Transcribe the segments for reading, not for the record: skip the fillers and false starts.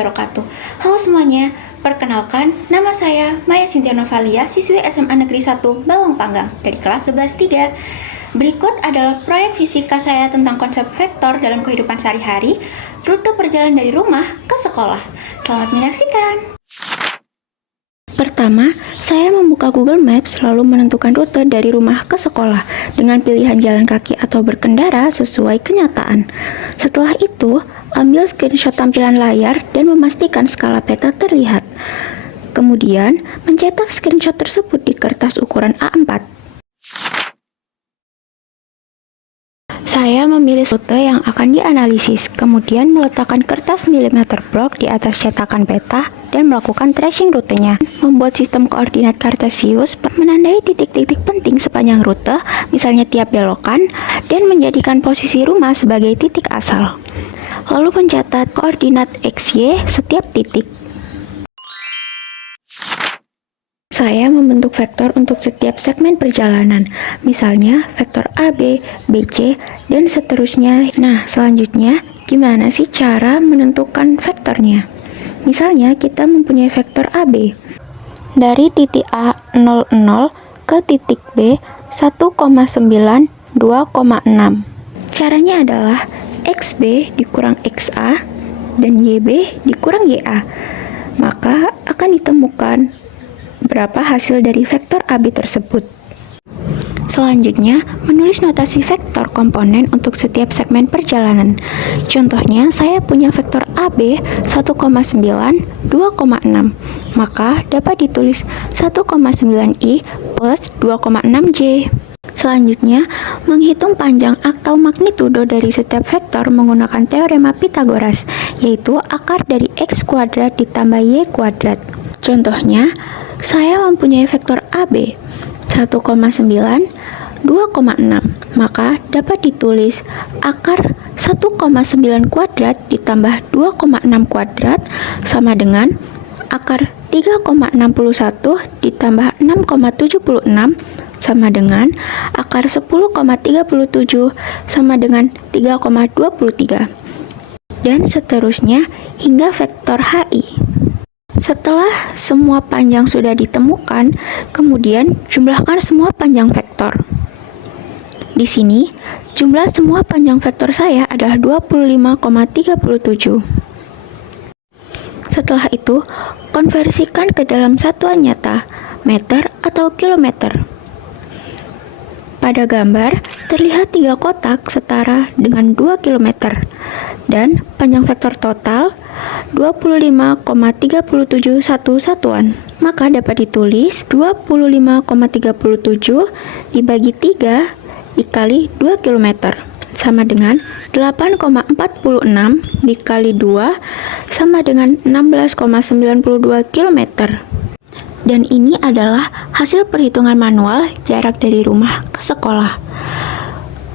wabarakatuh. Halo semuanya, perkenalkan, nama saya Maya Cynthia Novalia, siswi SMA Negeri 1 Bawang Panggang dari kelas 11-3. Berikut adalah proyek fisika saya tentang konsep vektor dalam kehidupan sehari-hari, rute perjalanan dari rumah ke sekolah. Selamat menyaksikan. Pertama, saya membuka Google Maps lalu menentukan rute dari rumah ke sekolah dengan pilihan jalan kaki atau berkendara sesuai kenyataan. Setelah itu, ambil screenshot tampilan layar dan memastikan skala peta terlihat. Kemudian, mencetak screenshot tersebut di kertas ukuran A4. Saya memilih rute yang akan dianalisis, kemudian meletakkan kertas milimeter block di atas cetakan peta dan melakukan tracing rutenya. Membuat sistem koordinat kartesius menandai titik-titik penting sepanjang rute, misalnya tiap belokan, dan menjadikan posisi rumah sebagai titik asal. Lalu mencatat koordinat XY setiap titik. Saya membentuk vektor untuk setiap segmen perjalanan, misalnya vektor AB, BC, dan seterusnya. Nah, selanjutnya, gimana sih cara menentukan vektornya? Misalnya, kita mempunyai vektor AB. Dari titik A 00 ke titik B 1,9, 2,6. Caranya adalah XB dikurang XA dan YB dikurang YA. Maka akan ditemukan berapa hasil dari vektor AB tersebut. Selanjutnya, menulis notasi vektor komponen untuk setiap segmen perjalanan. Contohnya, saya punya vektor AB 1,9, 2,6. Maka dapat ditulis 1,9i plus 2,6j. Selanjutnya, menghitung panjang atau magnitudo dari setiap vektor menggunakan teorema Pythagoras, yaitu akar dari x kuadrat ditambah y kuadrat. Contohnya, saya mempunyai vektor AB 1,9, 2,6, maka dapat ditulis akar 1,9 kuadrat ditambah 2,6 kuadrat sama dengan akar 3,61 ditambah 6,76 sama dengan akar 10,37 sama dengan 3,23, dan seterusnya hingga vektor HI. Setelah semua panjang sudah ditemukan, kemudian jumlahkan semua panjang vektor. Di sini, jumlah semua panjang vektor saya adalah 25,37. Setelah itu, konversikan ke dalam satuan nyata, meter atau kilometer. Pada gambar, terlihat 3 kotak setara dengan 2 km, dan panjang vektor total 25,371 satuan. Maka dapat ditulis 25,37 dibagi 3 dikali 2 km sama dengan 8,46 dikali 2 sama dengan 16,92 km. Dan ini adalah hasil perhitungan manual jarak dari rumah ke sekolah.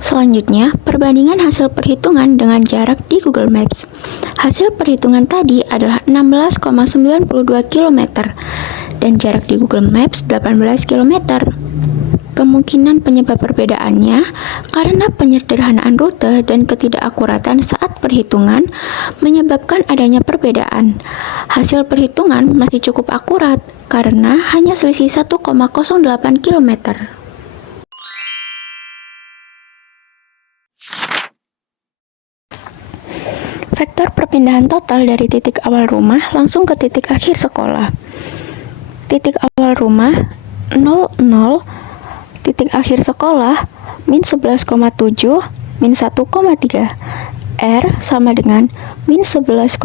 Selanjutnya, perbandingan hasil perhitungan dengan jarak di Google Maps. Hasil perhitungan tadi adalah 16,92 km dan jarak di Google Maps 18 km. Kemungkinan penyebab perbedaannya karena penyederhanaan rute dan ketidakakuratan saat perhitungan menyebabkan adanya perbedaan. Hasil perhitungan masih cukup akurat karena hanya selisih 1,08 km. Vektor perpindahan total dari titik awal rumah langsung ke titik akhir sekolah. Titik awal rumah 00, titik akhir sekolah min 11,7, min 1,3. R sama dengan min 11,7,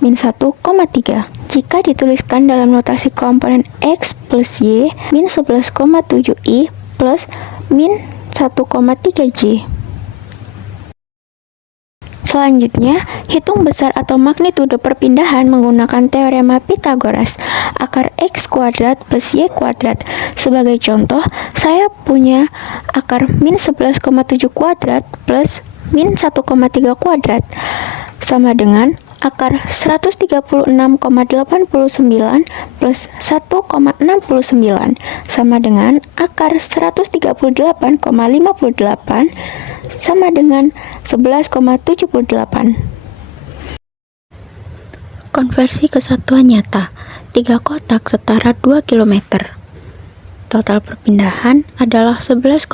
min 1,3. Jika dituliskan dalam notasi komponen X plus Y, min 11,7I plus min 1,3J. Selanjutnya, hitung besar atau magnitudo perpindahan menggunakan teorema Pythagoras, akar x kuadrat plus y kuadrat. Sebagai contoh, saya punya akar min 11,7 kuadrat plus min 1,3 kuadrat sama dengan akar 136,89 plus 1,69 sama dengan akar 138,58 sama dengan 11,78. Konversi kesatuan nyata, 3 kotak setara 2 km. Total perpindahan adalah 11,78.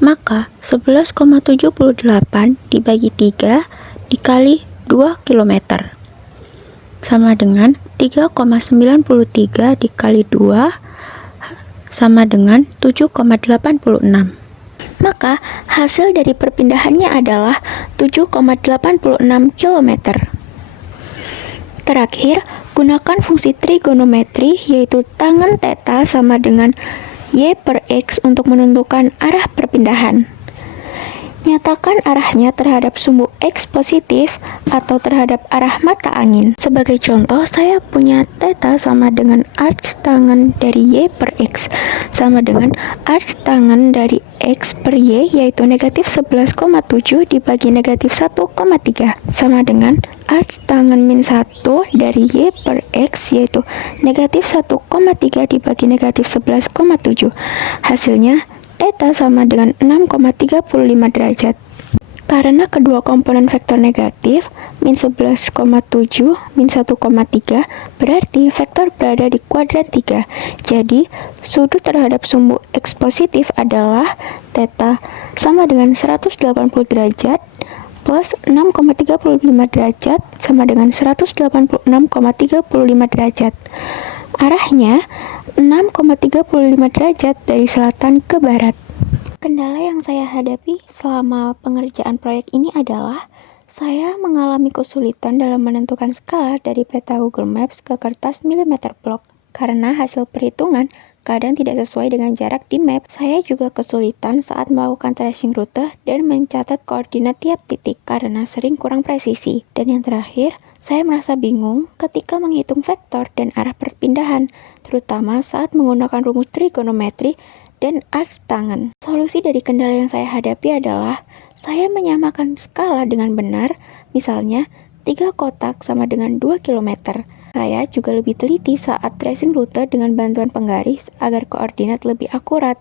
Maka 11,78 dibagi 3 dikali 2 km sama dengan 3,93 dikali 2 sama dengan 7,86. Maka hasil dari perpindahannya adalah 7,86 km. Terakhir, gunakan fungsi trigonometri yaitu tangen theta sama dengan y per x untuk menentukan arah perpindahan. Nyatakan arahnya terhadap sumbu x positif atau terhadap arah mata angin. Sebagai contoh, saya punya theta sama dengan arc tangen dari y per x sama dengan arc tangen dari x per y yaitu negatif 11,7 dibagi negatif 1,3 sama dengan arc tangen min 1 dari y per x yaitu negatif 1,3 dibagi negatif 11,7. Hasilnya theta sama dengan 6,35 derajat. Karena kedua komponen vektor negatif, min 11,7, min 1,3, berarti vektor berada di kuadran 3. Jadi, sudut terhadap sumbu x positif adalah theta sama dengan 180 derajat plus 6,35 derajat sama dengan 186,35 derajat. Arahnya 6,35 derajat dari selatan ke barat. Kendala yang saya hadapi selama pengerjaan proyek ini adalah saya mengalami kesulitan dalam menentukan skala dari peta Google Maps ke kertas milimeter block. Karena hasil perhitungan kadang tidak sesuai dengan jarak di map, saya juga kesulitan saat melakukan tracing rute dan mencatat koordinat tiap titik karena sering kurang presisi. Dan yang terakhir, saya merasa bingung ketika menghitung vektor dan arah perpindahan, terutama saat menggunakan rumus trigonometri dan arc tangen. Solusi dari kendala yang saya hadapi adalah saya menyamakan skala dengan benar, misalnya 3 kotak sama dengan 2 km. Saya juga lebih teliti saat tracing rute dengan bantuan penggaris agar koordinat lebih akurat.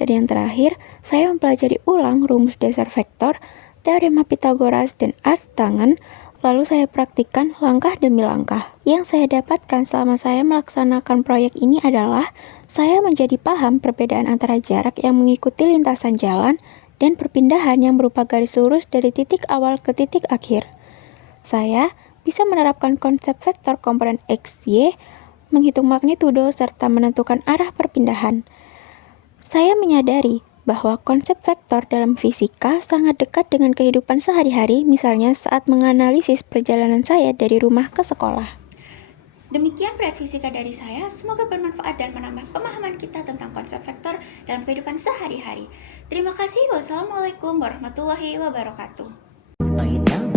Dan yang terakhir, saya mempelajari ulang rumus dasar vektor, teorema Pythagoras, dan arc tangen. Lalu saya praktikkan langkah demi langkah. Yang saya dapatkan selama saya melaksanakan proyek ini adalah saya menjadi paham perbedaan antara jarak yang mengikuti lintasan jalan dan perpindahan yang berupa garis lurus dari titik awal ke titik akhir. Saya bisa menerapkan konsep vektor komponen x, y, menghitung magnitudo, serta menentukan arah perpindahan. Saya menyadari bahwa konsep vektor dalam fisika sangat dekat dengan kehidupan sehari-hari, misalnya saat menganalisis perjalanan saya dari rumah ke sekolah. Demikian proyek fisika dari saya, semoga bermanfaat dan menambah pemahaman kita tentang konsep vektor dalam kehidupan sehari-hari. Terima kasih, wassalamualaikum warahmatullahi wabarakatuh.